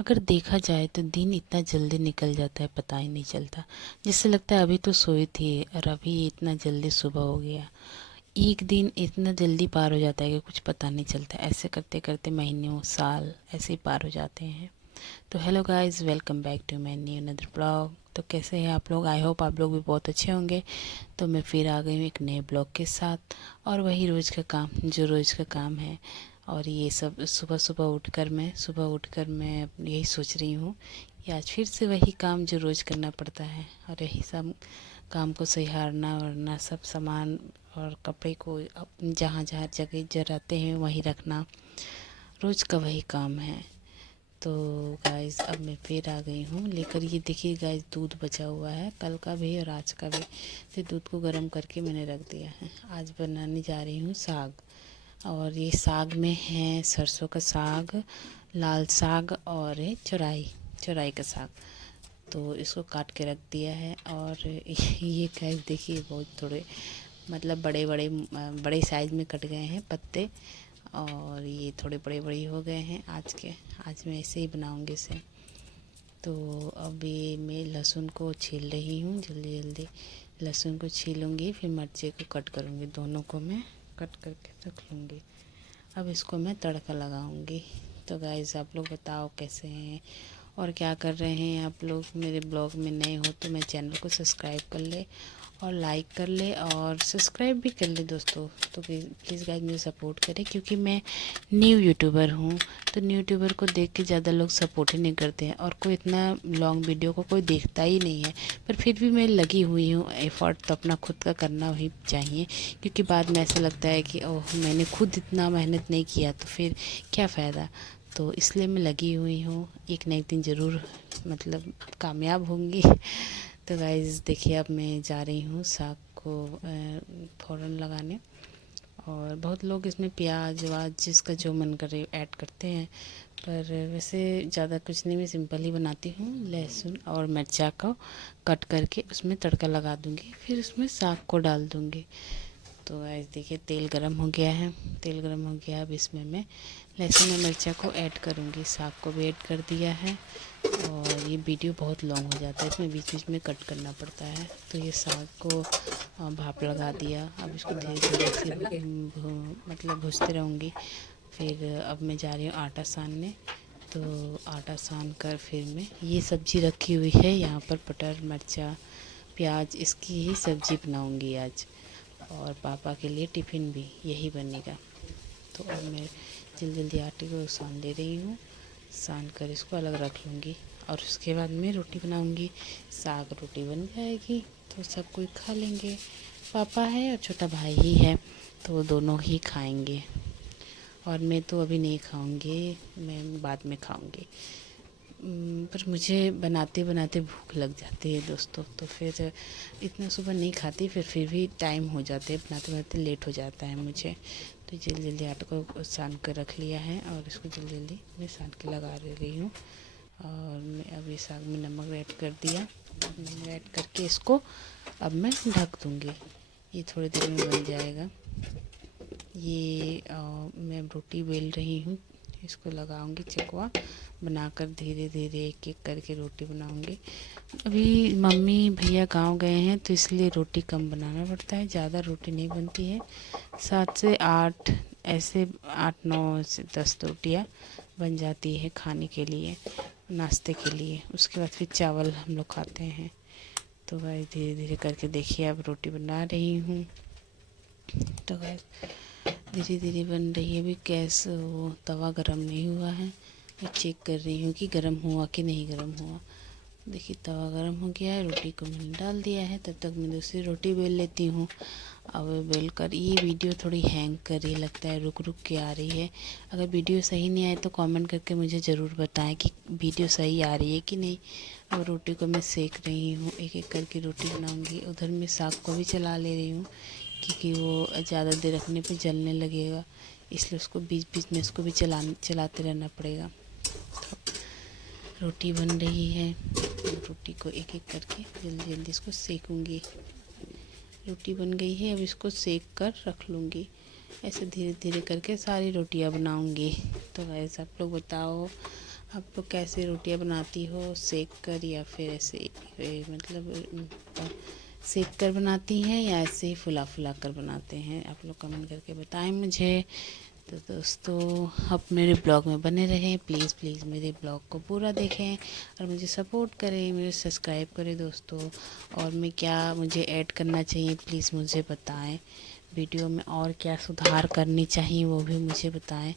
अगर देखा जाए तो दिन इतना जल्दी निकल जाता है, पता ही नहीं चलता। जिससे लगता है अभी तो सोई थी और अभी इतना जल्दी सुबह हो गया। एक दिन इतना जल्दी पार हो जाता है कि कुछ पता नहीं चलता। ऐसे करते करते महीनों साल ऐसे ही पार हो जाते हैं। तो hello guys, welcome back to my new another blog. तो कैसे हैं आप लोग? आई होप आप लोग भी बहुत अच्छे होंगे। तो मैं फिर आ गई हूँ एक नए ब्लॉग के साथ, और वही रोज़ का काम जो रोज़ का काम है। और ये सब सुबह सुबह उठकर मैं यही सोच रही हूँ कि आज फिर से वही काम जो रोज़ करना पड़ता है, और यही सब काम को सहारना वरना सब सामान और कपड़े को जहाँ जहाँ जगह जराते हैं वहीं रखना, रोज़ का वही काम है। तो गाइस अब मैं फिर आ गई हूँ लेकर, ये देखिए गाइस, दूध बचा हुआ है कल का भी और आज का भी। तो दूध को गर्म करके मैंने रख दिया है। आज बनाने जा रही हूँ साग। और ये साग में है सरसों का साग, लाल साग और चौराई चौराई का साग। तो इसको काट के रख दिया है। और ये गाइस देखिए, बहुत थोड़े मतलब बड़े बड़े बड़े साइज़ में कट गए हैं पत्ते, और ये थोड़े बड़े बड़े हो गए हैं आज मैं ऐसे ही बनाऊंगी इसे। तो अभी मैं लहसुन को छील रही हूँ, जल्दी जल्दी लहसुन को छीलूँगी, फिर मिर्ची को कट करूँगी, दोनों को मैं कट करके रख लूँगी। अब इसको मैं तड़का लगाऊँगी। तो गाइस आप लोग बताओ कैसे हैं और क्या कर रहे हैं आप लोग। मेरे ब्लॉग में नए हो तो मेरे चैनल को सब्सक्राइब कर ले और लाइक कर ले और सब्सक्राइब भी कर ले दोस्तों। तो प्लीज़ गाइस मुझे सपोर्ट करें, क्योंकि मैं न्यू यूट्यूबर हूँ। तो न्यू यूट्यूबर को देख के ज़्यादा लोग सपोर्ट ही नहीं करते हैं, और कोई इतना लॉन्ग वीडियो को कोई देखता ही नहीं है। पर फिर भी मैं लगी हुई हूँ, एफ़र्ट तो अपना खुद का करना ही चाहिए। क्योंकि बाद में ऐसा लगता है कि ओह, मैंने खुद इतना मेहनत नहीं किया तो फिर क्या फ़ायदा। तो इसलिए मैं लगी हुई हूँ, एक न एक दिन ज़रूर मतलब कामयाब होंगी। तो गाइस देखिए, अब मैं जा रही हूँ साग को फ़ौरन लगाने। और बहुत लोग इसमें प्याज वाज जिसका जो मन करे ऐड करते हैं, पर वैसे ज़्यादा कुछ नहीं, मैं सिंपल ही बनाती हूँ। लहसुन और मिर्चा को कट करके उसमें तड़का लगा दूँगी, फिर उसमें साग को डाल दूँगी। तो गाइस देखिए, तेल गरम हो गया है। तेल गरम हो गया, अब इसमें मैं लहसुन और मिर्चा को ऐड करूँगी, साग को भी ऐड कर दिया है। और ये वीडियो बहुत लॉन्ग हो जाता है, इसमें बीच बीच में कट करना पड़ता है। तो ये साग को भाप लगा दिया। अब इसको धीरे धीरे से मतलब भूजते रहूँगी। फिर अब मैं जा रही हूँ आटा सानने। तो आटा सान कर फिर मैं ये सब्ज़ी रखी हुई है यहाँ पर, मटर मिर्चा प्याज, इसकी ही सब्ज़ी बनाऊँगी आज। और पापा के लिए टिफ़िन भी यही बनेगा। तो अब मैं जल्दी जल्दी आटे को सान ले रही हूँ। सान कर इसको अलग रख लूँगी, और उसके बाद मैं रोटी बनाऊँगी। साग रोटी बन जाएगी तो सब कोई खा लेंगे। पापा है और छोटा भाई ही है, तो दोनों ही खाएंगे। और मैं तो अभी नहीं खाऊंगी, मैं बाद में खाऊंगी। पर मुझे बनाते बनाते भूख लग जाती है दोस्तों, तो फिर इतना सुबह नहीं खाती। फिर भी टाइम हो जाते हैं, बनाते बनाते लेट हो जाता है मुझे। तो जल्दी जल्दी आटे को सान कर रख लिया है, और इसको जल्दी जल्दी मैं सान के लगा रही हूँ। और मैं अभी साग में नमक ऐड कर दिया। नमक ऐड करके इसको अब मैं ढक दूँगी। ये थोड़ी देर में बन जाएगा। ये मैं रोटी बेल रही हूँ, इसको लगाऊंगी चकवा बनाकर, धीरे धीरे एक एक करके रोटी बनाऊंगी। अभी मम्मी भैया गांव गए हैं तो इसलिए रोटी कम बनाना पड़ता है, ज़्यादा रोटी नहीं बनती है। 7 से 8 ऐसे 8 9 से 10 रोटियाँ बन जाती है खाने के लिए, नाश्ते के लिए। उसके बाद फिर चावल हम लोग खाते हैं। तो भाई धीरे धीरे करके देखिए, अब रोटी बना रही हूँ। तो भाई धीरे धीरे बन रही है। अभी गैस वो तवा गरम नहीं हुआ है, मैं चेक कर रही हूँ कि गरम हुआ कि नहीं गरम हुआ। देखिए तवा गरम हो गया है, रोटी को मैंने डाल दिया है। तब तक मैं दूसरी रोटी बेल लेती हूँ। अब बेल कर, ये वीडियो थोड़ी हैंग कर रही लगता है, रुक रुक के आ रही है। अगर वीडियो सही नहीं आए तो कमेंट करके मुझे ज़रूर बताएं कि वीडियो सही आ रही है कि नहीं। अब रोटी को मैं सेक रही हूँ, एक एक करके रोटी बनाऊँगी। उधर मैं साग को भी चला ले रही हूँ, क्योंकि वो ज़्यादा देर रखने पे जलने लगेगा, इसलिए उसको बीच बीच में उसको भी चलाते रहना पड़ेगा। तो रोटी बन रही है, रोटी को एक एक करके जल्दी जल्दी इसको सेकूँगी। रोटी बन गई है, अब इसको सेक कर रख लूँगी। ऐसे धीरे धीरे करके सारी रोटियां बनाऊँगी। तो वैसे आप लोग बताओ, आप लोग कैसे रोटियां बनाती हो, सेक कर या फिर ऐसे मतलब सेक कर बनाती हैं या ऐसे ही फुला फुला कर बनाते हैं? आप लोग कमेंट करके बताएं मुझे। तो दोस्तों आप मेरे ब्लॉग में बने रहें, प्लीज़ प्लीज़ मेरे ब्लॉग को पूरा देखें और मुझे सपोर्ट करें, मुझे सब्सक्राइब करें दोस्तों। और मैं क्या मुझे ऐड करना चाहिए प्लीज़ मुझे बताएं, वीडियो में और क्या सुधार करनी चाहिए वो भी मुझे बताएं,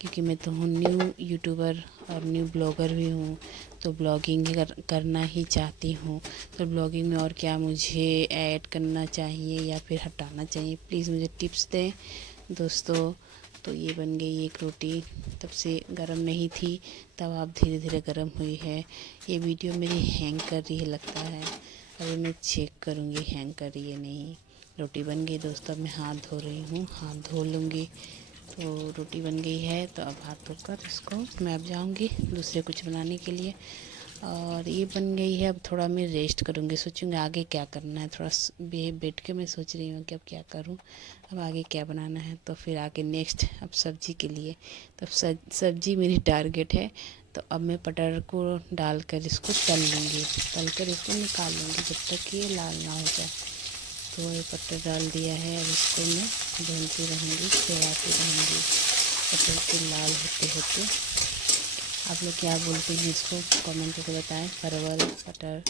क्योंकि मैं तो हूँ न्यू यूट्यूबर और न्यू ब्लॉगर भी हूँ, तो ब्लॉगिंग करना ही चाहती हूँ। तो ब्लॉगिंग में और क्या मुझे ऐड करना चाहिए या फिर हटाना चाहिए, प्लीज़ मुझे टिप्स दें दोस्तों। तो ये बन गई एक रोटी, तब से गरम नहीं थी, तब आप धीरे धीरे गरम हुई है। ये वीडियो मेरी हैंग कर रही है लगता है, अभी मैं चेक करूँगी हैंग कर रही है नहीं। रोटी बन गई दोस्तों, अब मैं हाथ धो रही हूँ, हाथ धो लूँगी। तो रोटी बन गई है, तो अब हाथ धोकर इसको मैं अब जाऊँगी दूसरे कुछ बनाने के लिए। और ये बन गई है, अब थोड़ा मैं रेस्ट करूँगी, सोचूँगी आगे क्या करना है। थोड़ा बैठ के मैं सोच रही हूँ कि अब क्या करूँ, अब आगे क्या बनाना है। तो फिर आगे नेक्स्ट अब सब्ज़ी के लिए, तब सब्ज़ी मेरी टारगेट है। तो अब मैं पटर को डालकर इसको तल लूँगी, तल कर इसको निकाल लूँगी जब तक ये लाल ना हो जाए। तो ये पटर डाल दिया है, अब इसको मैं भूनती रहूँगी, चलाती रहूँगी पटर के लाल होते होते। आप लोग क्या बोलते हैं इसको कमेंट करके बताएं। परवल पटर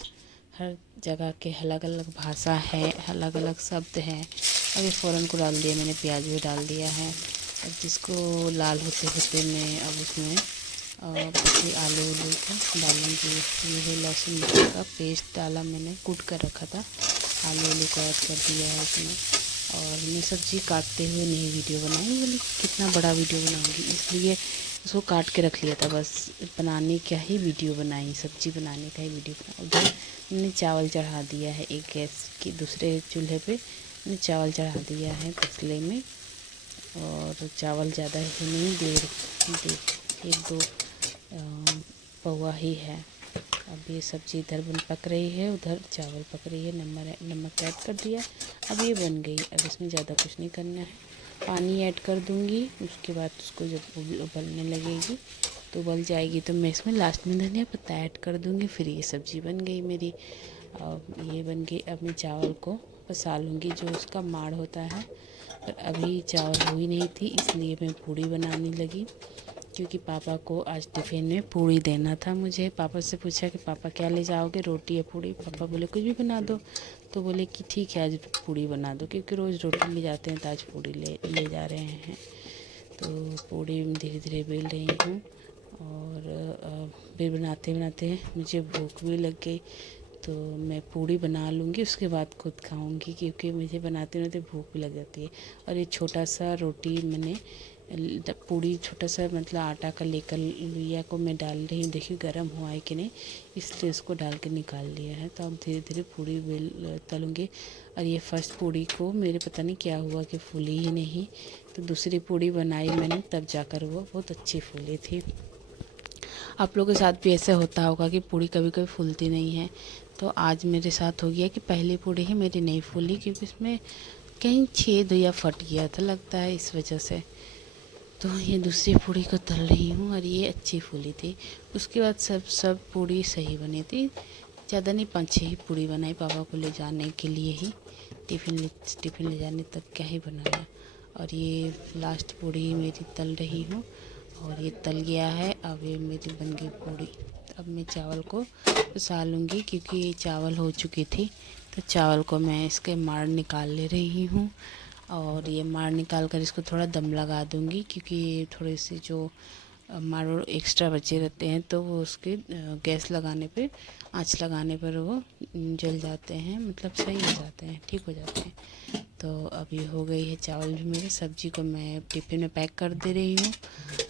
हर जगह के अलग अलग भाषा है, अलग अलग शब्द हैं। अब ये फ़ौरन को डाल दिया मैंने, प्याज भी डाल दिया है। अब जिसको लाल होते होते मैं अब उसमें बाकी आलू उलू को डालूँगी। ये है लहसुन मिर्ची का पेस्ट डाला मैंने, कूट कर रखा था, आलू उलू को ऐड कर दिया है इसमें। और मैं सब्ज़ी काटते हुए नहीं वीडियो बनाई, बोली कितना बड़ा वीडियो बनाऊंगी, इसलिए उसको काट के रख लिया था, बस बनाने का ही वीडियो बनाई, सब्ज़ी बनाने का ही वीडियो बना। उधर मैंने चावल चढ़ा दिया है, एक गैस की दूसरे चूल्हे पे मैंने चावल चढ़ा दिया है तसले में। और चावल ज़्यादा ही नहीं, एक दो पौवा ही है। अब ये सब्ज़ी इधर पक रही है, उधर चावल पक रही है, नमक ऐड कर दिया। अब ये बन गई, अब इसमें ज़्यादा कुछ नहीं करना है, पानी ऐड कर दूँगी। उसके बाद उसको जब उबलने लगेगी तो उबल जाएगी तो मैं इसमें लास्ट में धनिया पत्ता ऐड कर दूँगी। फिर ये सब्ज़ी बन गई मेरी। अब ये बन गई, अब मैं चावल को पसा लूँगी, जो उसका माड़ होता है। पर अभी चावल हुई नहीं थी, इसलिए मैं पूड़ी बनाने लगी, क्योंकि पापा को आज टिफ़िन में पूड़ी देना था मुझे। पापा से पूछा कि पापा क्या ले जाओगे, रोटी या पूड़ी? पापा बोले कुछ भी बना दो। तो बोले कि ठीक है आज पूड़ी बना दो, क्योंकि रोज़ रोटी ले जाते हैं तो आज पूड़ी ले जा रहे हैं। तो पूड़ी धीरे धीरे बेल रही हूँ। और फिर बनाते बनाते मुझे भूख भी लग गई, तो मैं पूड़ी बना लूँगी, उसके बाद खुद खाऊँगी, क्योंकि मुझे बनाते बनाते भूख भी लग जाती है। और ये छोटा सा रोटी मैंने पूड़ी छोटा सा मतलब आटा का लेकर लिया को मैं डाल रही हूँ, देखिए गर्म हुआ है कि नहीं, इसलिए इसको डाल के निकाल लिया है। तो अब धीरे धीरे पूड़ी बेल तलूँगी। और ये फर्स्ट पूड़ी को मेरे पता नहीं क्या हुआ कि फूली ही नहीं, तो दूसरी पूड़ी बनाई मैंने, तब जाकर वो बहुत अच्छी फूली थी। आप लोगों के साथ भी ऐसा होता होगा कि पूड़ी कभी कभी फूलती नहीं है। तो आज मेरे साथ हो गया कि पहली पूड़ी ही मेरी नहीं फूली, क्योंकि इसमें कहीं छेद या फट गया था लगता है, इस वजह से। तो ये दूसरी पूड़ी को तल रही हूँ और ये अच्छी फूली थी। उसके बाद सब पूड़ी सही बनी थी, ज़्यादा नहीं, 5-6 ही पूड़ी बनाई पापा को ले जाने के लिए ही, टिफ़िन ले जाने तक क्या ही बनाया। और ये लास्ट पूड़ी मेरी तल रही हूँ और ये तल गया है। अब ये मेरी बन गई पूड़ी। अब मैं चावल को पसा लूँगी, क्योंकि ये चावल हो चुकी थी, तो चावल को मैं इसके माड़ निकाल ले रही हूँ। और ये माड़ निकाल कर इसको थोड़ा दम लगा दूँगी, क्योंकि ये थोड़े से जो माड़ एक्स्ट्रा बचे रहते हैं तो वो उसके गैस लगाने पे, आँच लगाने पर वो जल जाते हैं, मतलब सही हो जाते हैं, ठीक हो जाते हैं। तो अभी हो गई है चावल भी मेरी। सब्ज़ी को मैं टिफ़िन में पैक कर दे रही हूँ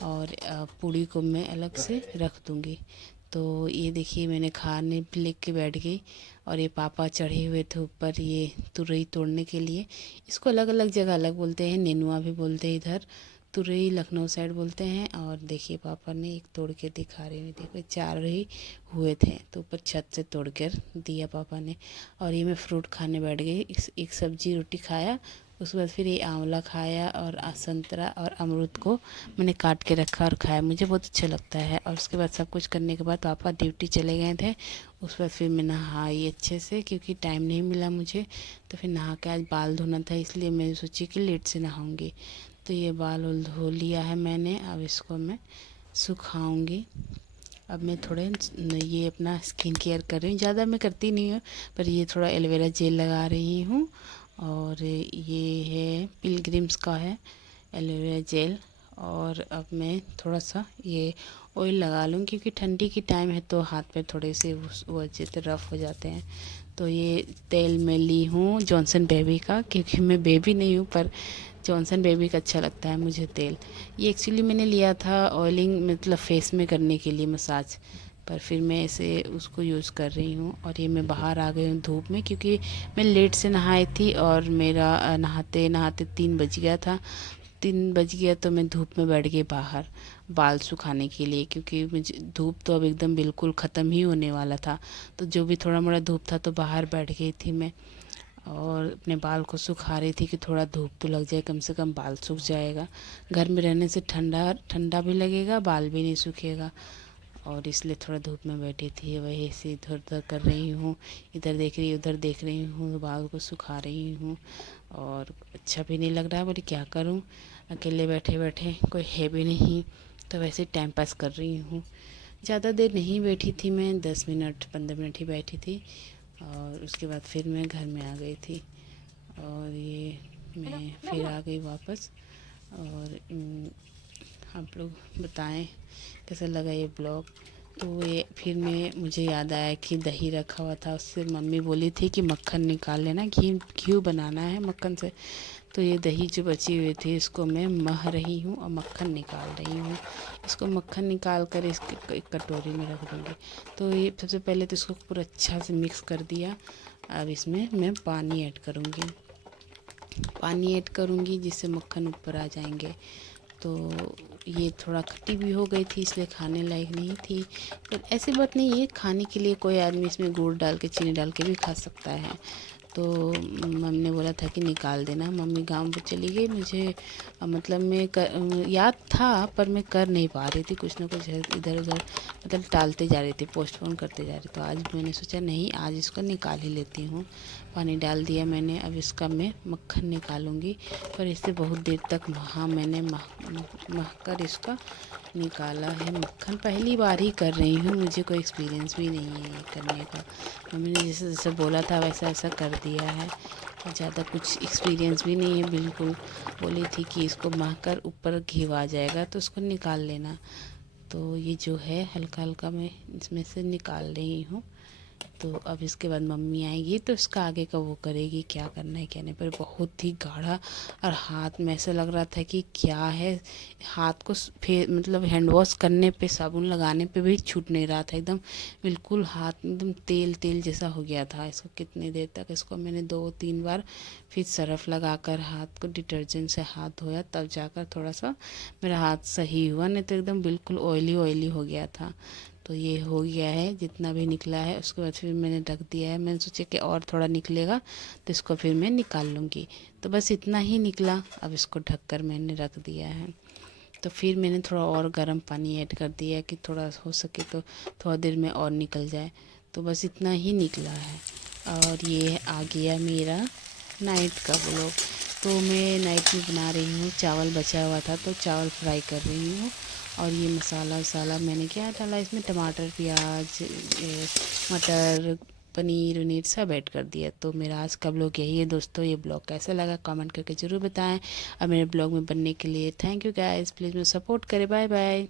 और पूड़ी को मैं अलग से रख दूँगी। तो ये देखिए मैंने खाने लेके बैठ गई और ये पापा चढ़े हुए थे ऊपर ये तुरई तोड़ने के लिए। इसको अलग अलग जगह अलग बोलते हैं, नेनुआ भी बोलते हैं इधर, तुरई लखनऊ साइड बोलते हैं। और देखिए पापा ने एक तोड़ के दिखा रहे हैं, देखो 4 ही हुए थे, तो ऊपर छत से तोड़ कर दिया पापा ने। और ये मैं फ्रूट खाने बैठ गई, एक सब्जी रोटी खाया उसके बाद फिर ये आंवला खाया और संतरा और अमरूद को मैंने काट के रखा और खाया, मुझे बहुत अच्छा लगता है। और उसके बाद सब कुछ करने के बाद पापा ड्यूटी चले गए थे। उसके बाद फिर मैं नहाई अच्छे से, क्योंकि टाइम नहीं मिला मुझे, तो फिर नहा के आज बाल धोना था, इसलिए मैं सोची कि लेट से नहाऊंगी। तो ये बाल उल धो लिया है मैंने, अब इसको मैं सुखाऊंगी। अब मैं थोड़े ये अपना स्किन केयर कर रही हूँ, ज़्यादा मैं करती नहीं हूँ, पर ये थोड़ा एलोवेरा जेल लगा रही हूँ। और ये है पिलग्रिम्स का है एलोवेरा जेल। और अब मैं थोड़ा सा ये ऑयल लगा लूँ, क्योंकि ठंडी की टाइम है तो हाथ पे थोड़े से वो अच्छे से रफ़ हो जाते हैं। तो ये तेल मैं ली हूँ जॉनसन बेबी का, क्योंकि मैं बेबी नहीं हूँ, पर जॉनसन बेबी का अच्छा लगता है मुझे तेल। ये एक्चुअली मैंने लिया था ऑयलिंग मतलब फेस में करने के लिए मसाज, पर फिर मैं ऐसे उसको यूज़ कर रही हूँ। और ये मैं बाहर आ गई हूँ धूप में, क्योंकि मैं लेट से नहाई थी और मेरा नहाते नहाते 3 बज गया था। 3 बज गया तो मैं धूप में बैठ गई बाहर बाल सुखाने के लिए, क्योंकि मुझे धूप तो अब एकदम बिल्कुल ख़त्म ही होने वाला था। तो जो भी थोड़ा मोड़ा धूप था तो बाहर बैठ गई थी मैं, और अपने बाल को सुखा रही थी कि थोड़ा धूप तो लग जाए, कम से कम बाल सूख जाएगा। घर में रहने से ठंडा ठंडा भी लगेगा, बाल भी नहीं सूखेगा, और इसलिए थोड़ा धूप में बैठी थी। वही से इधर उधर कर रही हूँ, इधर देख रही उधर देख रही हूँ, बाल को सुखा रही हूँ। और अच्छा भी नहीं लग रहा है, बोले क्या करूँ, अकेले बैठे बैठे कोई है भी नहीं, तो वैसे टाइम पास कर रही हूँ। ज़्यादा देर नहीं बैठी थी मैं, 10 मिनट 15 मिनट ही बैठी थी, और उसके बाद फिर मैं घर में आ गई थी। और ये मैं फिर आ गई वापस। और आप लोग बताएं कैसा लगा ये ब्लॉग। तो ये फिर मैं मुझे याद आया कि दही रखा हुआ था, उससे मम्मी बोली थी कि मक्खन निकाल लेना, घी घी बनाना है मक्खन से। तो ये दही जो बची हुई थी इसको मैं मह रही हूँ और मक्खन निकाल रही हूँ। इसको मक्खन निकाल कर इसको एक कटोरी में रख दूँगी। तो ये सबसे पहले तो इसको पूरा अच्छा से मिक्स कर दिया। अब इसमें मैं पानी ऐड करूँगी, पानी ऐड करूँगी जिससे मक्खन ऊपर आ जाएंगे। तो ये थोड़ा खट्टी भी हो गई थी, इसलिए खाने लायक नहीं थी, पर ऐसी बात नहीं है, खाने के लिए कोई आदमी इसमें गुड़ डाल के चीनी डाल के भी खा सकता है। तो मम्मी ने बोला था कि निकाल देना, मम्मी गांव पे चली गई, मुझे मतलब याद था पर मैं कर नहीं पा रही थी, कुछ ना कुछ इधर उधर मतलब टालते जा रही थी, पोस्टपोन करते जा रही। तो आज मैंने सोचा नहीं, आज इसको निकाल ही लेती हूँ। पानी डाल दिया मैंने, अब इसका मैं मक्खन निकालूंगी। पर इसे बहुत देर तक मैंने मह कर इसका निकाला है मक्खन। पहली बार ही कर रही हूँ, मुझे कोई एक्सपीरियंस भी नहीं है ये करने का। मम्मी ने जैसे जैसे बोला था वैसा वैसा कर दिया है, और ज़्यादा कुछ एक्सपीरियंस भी नहीं है बिल्कुल। बोली थी कि इसको मह कर ऊपर घी आ जाएगा तो उसको निकाल लेना। तो ये जो है हल्का हल्का मैं इसमें से निकाल रही हूँ। तो अब इसके बाद मम्मी आएगी तो इसका आगे का वो करेगी, क्या करना है क्या नहीं। पर बहुत ही गाढ़ा, और हाथ में ऐसा लग रहा था कि क्या है, हाथ को फिर मतलब हैंड वॉश करने पे साबुन लगाने पे भी छूट नहीं रहा था, एकदम बिल्कुल हाथ एकदम तेल तेल जैसा हो गया था। इसको कितनी देर तक इसको मैंने 2-3 बार फिर सरफ लगाकर हाथ को डिटर्जेंट से हाथ धोया, तब जाकर थोड़ा सा मेरा हाथ सही हुआ, नहीं तो एकदम बिल्कुल ऑयली ऑयली हो गया था। तो ये हो गया है जितना भी निकला है। उसके बाद फिर मैंने रख दिया है, मैंने सोचा कि और थोड़ा निकलेगा तो इसको फिर मैं निकाल लूँगी। तो बस इतना ही निकला, अब इसको ढककर मैंने रख दिया है। तो फिर मैंने थोड़ा और गर्म पानी ऐड कर दिया कि थोड़ा हो सके तो थोड़ा देर में और निकल जाए। तो बस इतना ही निकला है। और ये आ गया मेरा नाइट का ब्लॉग। तो मैं नाइट में बना रही हूँ, चावल बचा हुआ था तो चावल फ्राई कर रही हूँ। और ये मसाला वसाला मैंने क्या डाला इसमें, टमाटर प्याज मटर पनीर वनीर सब ऐड कर दिया। तो मेरा आज का ब्लॉग यही है दोस्तों। ये ब्लॉग कैसा लगा कमेंट करके ज़रूर बताएं, और मेरे ब्लॉग में बनने के लिए थैंक यू गाइस, प्लीज़ मुझे सपोर्ट करें। Bye bye.